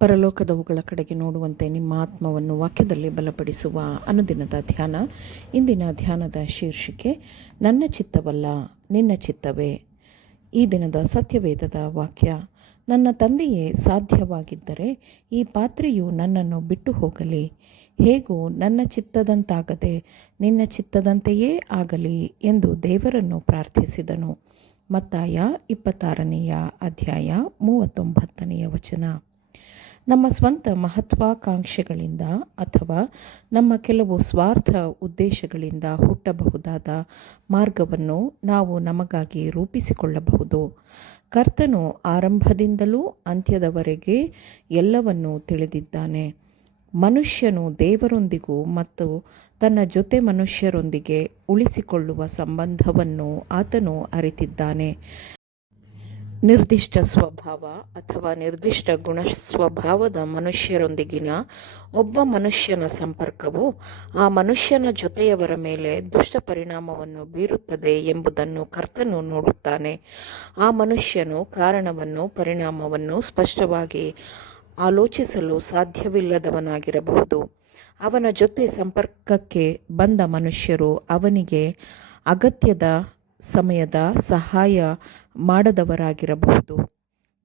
ಪರಲೋಕದವುಗಳ ಕಡೆಗೆ ನೋಡುವಂತೆ ನಿಮ್ಮ ಆತ್ಮವನ್ನು ವಾಕ್ಯದಲ್ಲಿ ಬಲಪಡಿಸುವ ಅನುದಿನದ ಧ್ಯಾನ. ಇಂದಿನ ಧ್ಯಾನದ ಶೀರ್ಷಿಕೆ ನನ್ನ ಚಿತ್ತವಲ್ಲ ನಿನ್ನ ಚಿತ್ತವೇ. ಈ ದಿನದ ಸತ್ಯವೇದದ ವಾಕ್ಯ: ನನ್ನ ತಂದೆಯೇ ಸಾಧ್ಯವಾಗಿದ್ದರೆ ಈ ಪಾತ್ರೆಯು ನನ್ನನ್ನು ಬಿಟ್ಟು ಹೋಗಲಿ, ಹೇಗೂ ನನ್ನ ಚಿತ್ತದಂತಾಗದೆ ನಿನ್ನ ಚಿತ್ತದಂತೆಯೇ ಆಗಲಿ ಎಂದು ದೇವರನ್ನು ಪ್ರಾರ್ಥಿಸಿದನು. ಮತ್ತಾಯ 26ನೇ ಅಧ್ಯಾಯ 39ನೇ ವಚನ. ನಮ್ಮ ಸ್ವಂತ ಮಹತ್ವಾಕಾಂಕ್ಷೆಗಳಿಂದ ಅಥವಾ ನಮ್ಮ ಕೆಲವು ಸ್ವಾರ್ಥ ಉದ್ದೇಶಗಳಿಂದ ಹುಟ್ಟಬಹುದಾದ ಮಾರ್ಗವನ್ನು ನಾವು ನಮಗಾಗಿ ರೂಪಿಸಿಕೊಳ್ಳಬಹುದು. ಕರ್ತನು ಆರಂಭದಿಂದಲೂ ಅಂತ್ಯದವರೆಗೆ ಎಲ್ಲವನ್ನೂ ತಿಳಿದಿದ್ದಾನೆ. ಮನುಷ್ಯನು ದೇವರೊಂದಿಗೂ ಮತ್ತು ತನ್ನ ಜೊತೆ ಮನುಷ್ಯರೊಂದಿಗೆ ಉಳಿಸಿಕೊಳ್ಳುವ ಸಂಬಂಧವನ್ನು ಆತನು ಅರಿತಿದ್ದಾನೆ. ನಿರ್ದಿಷ್ಟ ಸ್ವಭಾವ ಅಥವಾ ನಿರ್ದಿಷ್ಟ ಗುಣ ಸ್ವಭಾವದ ಮನುಷ್ಯರೊಂದಿಗಿನ ಒಬ್ಬ ಮನುಷ್ಯನ ಸಂಪರ್ಕವು ಆ ಮನುಷ್ಯನ ಜೊತೆಯವರ ಮೇಲೆ ದುಷ್ಟ ಪರಿಣಾಮವನ್ನು ಬೀರುತ್ತದೆ ಎಂಬುದನ್ನು ಕರ್ತನು ನೋಡುತ್ತಾನೆ. ಆ ಮನುಷ್ಯನು ಕಾರಣವನ್ನು ಪರಿಣಾಮವನ್ನು ಸ್ಪಷ್ಟವಾಗಿ ಆಲೋಚಿಸಲು ಸಾಧ್ಯವಿಲ್ಲದವನಾಗಿರಬಹುದು. ಅವನ ಜೊತೆ ಸಂಪರ್ಕಕ್ಕೆ ಬಂದ ಮನುಷ್ಯರು ಅವನಿಗೆ ಅಗತ್ಯದ ಸಮಯದ ಸಹಾಯ ಮಾಡದವರಾಗಿರಬಹುದು.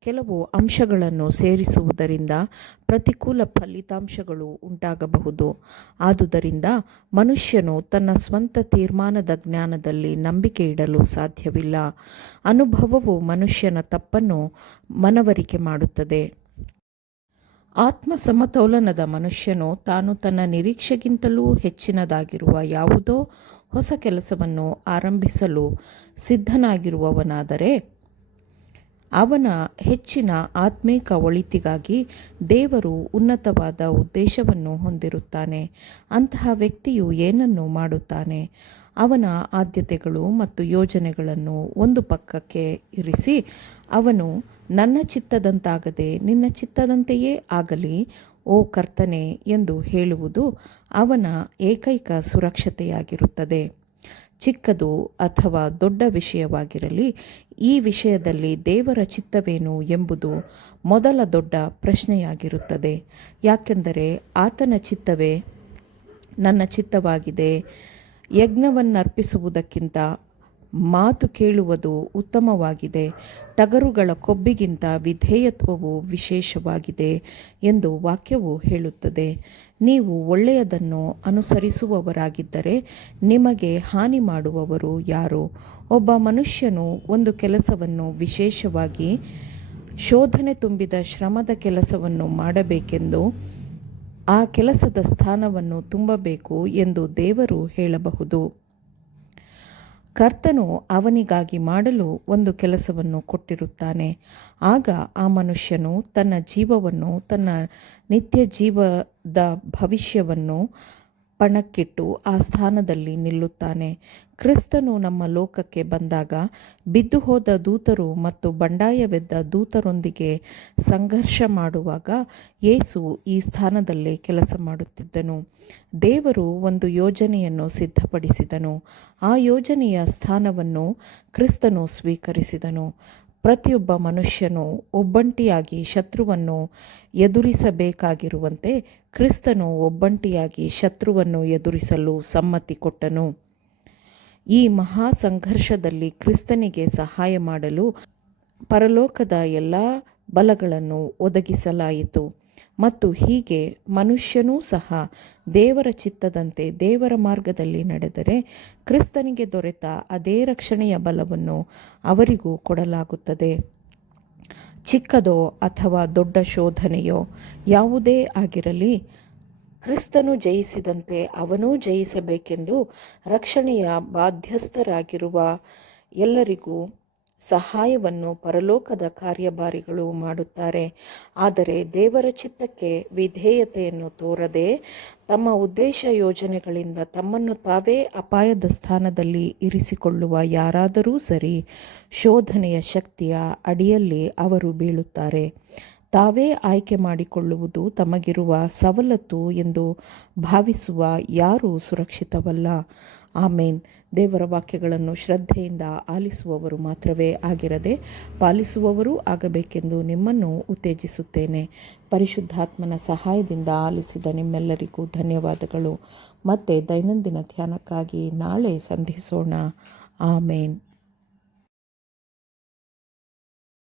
ಕೆಲವು ಅಂಶಗಳನ್ನು ಸೇರಿಸುವುದರಿಂದ ಪ್ರತಿಕೂಲ ಫಲಿತಾಂಶಗಳು ಉಂಟಾಗಬಹುದು. ಆದುದರಿಂದ ಮನುಷ್ಯನು ತನ್ನ ಸ್ವಂತ ತೀರ್ಮಾನದ ಜ್ಞಾನದಲ್ಲಿ ನಂಬಿಕೆ ಇಡಲು ಸಾಧ್ಯವಿಲ್ಲ. ಅನುಭವವು ಮನುಷ್ಯನ ತಪ್ಪನ್ನು ಮನವರಿಕೆ ಮಾಡುತ್ತದೆ. ಆತ್ಮ ಸಮತೋಲನದ ಮನುಷ್ಯನು ತಾನು ತನ್ನ ನಿರೀಕ್ಷೆಗಿಂತಲೂ ಹೆಚ್ಚಿನದಾಗಿರುವ ಯಾವುದೋ ಹೊಸ ಕೆಲಸವನ್ನು ಆರಂಭಿಸಲು ಸಿದ್ಧನಾಗಿರುವವನಾದರೆ ಅವನ ಹೆಚ್ಚಿನ ಆತ್ಮೀಕ ಒಳಿತಿಗಾಗಿ ದೇವರು ಉನ್ನತವಾದ ಉದ್ದೇಶವನ್ನು ಹೊಂದಿರುತ್ತಾನೆ. ಅಂತಹ ವ್ಯಕ್ತಿಯು ಏನನ್ನು ಮಾಡುತ್ತಾನೆ? ಅವನ ಆದ್ಯತೆಗಳು ಮತ್ತು ಯೋಜನೆಗಳನ್ನು ಒಂದು ಪಕ್ಕಕ್ಕೆ ಇರಿಸಿ ಅವನು ನನ್ನ ಚಿತ್ತದಂತಾಗದೆ ನಿನ್ನ ಚಿತ್ತದಂತೆಯೇ ಆಗಲಿ ಓ ಕರ್ತನೆ ಎಂದು ಹೇಳುವುದು ಅವನ ಏಕೈಕ ಸುರಕ್ಷತೆಯಾಗಿರುತ್ತದೆ. ಚಿಕ್ಕದು ಅಥವಾ ದೊಡ್ಡ ವಿಷಯವಾಗಿರಲಿ, ಈ ವಿಷಯದಲ್ಲಿ ದೇವರ ಚಿತ್ತವೇನು ಎಂಬುದು ಮೊದಲ ದೊಡ್ಡ ಪ್ರಶ್ನೆಯಾಗಿರುತ್ತದೆ. ಯಾಕೆಂದರೆ ಆತನ ಚಿತ್ತವೇ ನನ್ನ ಚಿತ್ತವಾಗಿದೆ. ಯಜ್ಞವನ್ನರ್ಪಿಸುವುದಕ್ಕಿಂತ ಮಾತು ಕೇಳುವುದು ಉತ್ತಮವಾಗಿದೆ, ಟಗರುಗಳ ಕೊಬ್ಬಿಗಿಂತ ವಿಧೇಯತ್ವವು ವಿಶೇಷವಾಗಿದೆ ಎಂದು ವಾಕ್ಯವು ಹೇಳುತ್ತದೆ. ನೀವು ಒಳ್ಳೆಯದನ್ನು ಅನುಸರಿಸುವವರಾಗಿದ್ದರೆ ನಿಮಗೆ ಹಾನಿ ಮಾಡುವವರು ಯಾರು? ಒಬ್ಬ ಮನುಷ್ಯನು ಒಂದು ಕೆಲಸವನ್ನು, ವಿಶೇಷವಾಗಿ ಶೋಧನೆ ತುಂಬಿದ ಶ್ರಮದ ಕೆಲಸವನ್ನು ಮಾಡಬೇಕೆಂದು ಆ ಕೆಲಸದ ಸ್ಥಾನವನ್ನು ತುಂಬಬೇಕು ಎಂದು ದೇವರು ಹೇಳಬಹುದು. ಕರ್ತನು ಅವನಿಗಾಗಿ ಮಾಡಲು ಒಂದು ಕೆಲಸವನ್ನು ಕೊಟ್ಟಿರುತ್ತಾನೆ. ಆಗ ಆ ಮನುಷ್ಯನು ತನ್ನ ಜೀವವನ್ನು, ತನ್ನ ನಿತ್ಯ ಜೀವದ ಭವಿಷ್ಯವನ್ನು ಪಣಕ್ಕಿಟ್ಟು ಆ ಸ್ಥಾನದಲ್ಲಿ ನಿಲ್ಲುತ್ತಾನೆ. ಕ್ರಿಸ್ತನು ನಮ್ಮ ಲೋಕಕ್ಕೆ ಬಂದಾಗ ಬಿದ್ದು ಹೋದ ದೂತರು ಮತ್ತು ಬಂಡಾಯವೆದ್ದ ದೂತರೊಂದಿಗೆ ಸಂಘರ್ಷ ಮಾಡುವಾಗ ಯೇಸು ಈ ಸ್ಥಾನದಲ್ಲೇ ಕೆಲಸ ಮಾಡುತ್ತಿದ್ದನು. ದೇವರು ಒಂದು ಯೋಜನೆಯನ್ನು ಸಿದ್ಧಪಡಿಸಿದನು. ಆ ಯೋಜನೆಯ ಸ್ಥಾನವನ್ನು ಕ್ರಿಸ್ತನು ಸ್ವೀಕರಿಸಿದನು. ಪ್ರತಿಯೊಬ್ಬ ಮನುಷ್ಯನು ಒಬ್ಬಂಟಿಯಾಗಿ ಶತ್ರುವನ್ನು ಎದುರಿಸಬೇಕಾಗಿರುವಂತೆ ಕ್ರಿಸ್ತನು ಒಬ್ಬಂಟಿಯಾಗಿ ಶತ್ರುವನ್ನು ಎದುರಿಸಲು ಸಮ್ಮತಿ ಕೊಟ್ಟನು. ಈ ಮಹಾ ಸಂಘರ್ಷದಲ್ಲಿ ಕ್ರಿಸ್ತನಿಗೆ ಸಹಾಯ ಮಾಡಲು ಪರಲೋಕದ ಎಲ್ಲ ಬಲಗಳನ್ನು ಒದಗಿಸಲಾಯಿತು. ಮತ್ತು ಹೀಗೆ ಮನುಷ್ಯನೂ ಸಹ ದೇವರ ಚಿತ್ತದಂತೆ ದೇವರ ಮಾರ್ಗದಲ್ಲಿ ನಡೆದರೆ ಕ್ರಿಸ್ತನಿಗೆ ದೊರೆತ ಅದೇ ರಕ್ಷಣೆಯ ಬಲವನ್ನು ಅವರಿಗೂ ಕೊಡಲಾಗುತ್ತದೆ. ಚಿಕ್ಕದೋ ಅಥವಾ ದೊಡ್ಡ ಶೋಧನೆಯೋ ಯಾವುದೇ ಆಗಿರಲಿ, ಕ್ರಿಸ್ತನು ಜಯಿಸಿದಂತೆ ಅವನೂ ಜಯಿಸಬೇಕೆಂದು ರಕ್ಷಣೆಯ ಬಾಧ್ಯಸ್ಥರಾಗಿರುವ ಎಲ್ಲರಿಗೂ ಸಹಾಯವನ್ನು ಪರಲೋಕದ ಕಾರ್ಯಭಾರಿಗಳು ಮಾಡುತ್ತಾರೆ. ಆದರೆ ದೇವರ ಚಿತ್ತಕ್ಕೆ ವಿಧೇಯತೆಯನ್ನು ತೋರದೆ ತಮ್ಮ ಉದ್ದೇಶ ಯೋಜನೆಗಳಿಂದ ತಮ್ಮನ್ನು ತಾವೇ ಅಪಾಯದ ಸ್ಥಾನದಲ್ಲಿ ಇರಿಸಿಕೊಳ್ಳುವ ಯಾರಾದರೂ ಸರಿ, ಶೋಧನೆಯ ಶಕ್ತಿಯ ಅಡಿಯಲ್ಲಿ ಅವರು ಬೀಳುತ್ತಾರೆ. ತಾವೇ ಆಯ್ಕೆ ಮಾಡಿಕೊಳ್ಳುವುದು ತಮಗಿರುವ ಸವಲತ್ತು ಎಂದು ಭಾವಿಸುವ ಯಾರೂ ಸುರಕ್ಷಿತವಲ್ಲ. ಆಮೇನ್. ದೇವರ ವಾಕ್ಯಗಳನ್ನು ಶ್ರದ್ಧೆಯಿಂದ ಆಲಿಸುವವರು ಮಾತ್ರವೇ ಆಗಿರದೆ ಪಾಲಿಸುವವರೂ ಆಗಬೇಕೆಂದು ನಿಮ್ಮನ್ನು ಉತ್ತೇಜಿಸುತ್ತೇನೆ. ಪರಿಶುದ್ಧಾತ್ಮನ ಸಹಾಯದಿಂದ ಆಲಿಸಿದ ನಿಮ್ಮೆಲ್ಲರಿಗೂ ಧನ್ಯವಾದಗಳು. ಮತ್ತೆ ದೈನಂದಿನ ಧ್ಯಾನಕ್ಕಾಗಿ ನಾಳೆ ಸಂಧಿಸೋಣ. ಆಮೇನ್.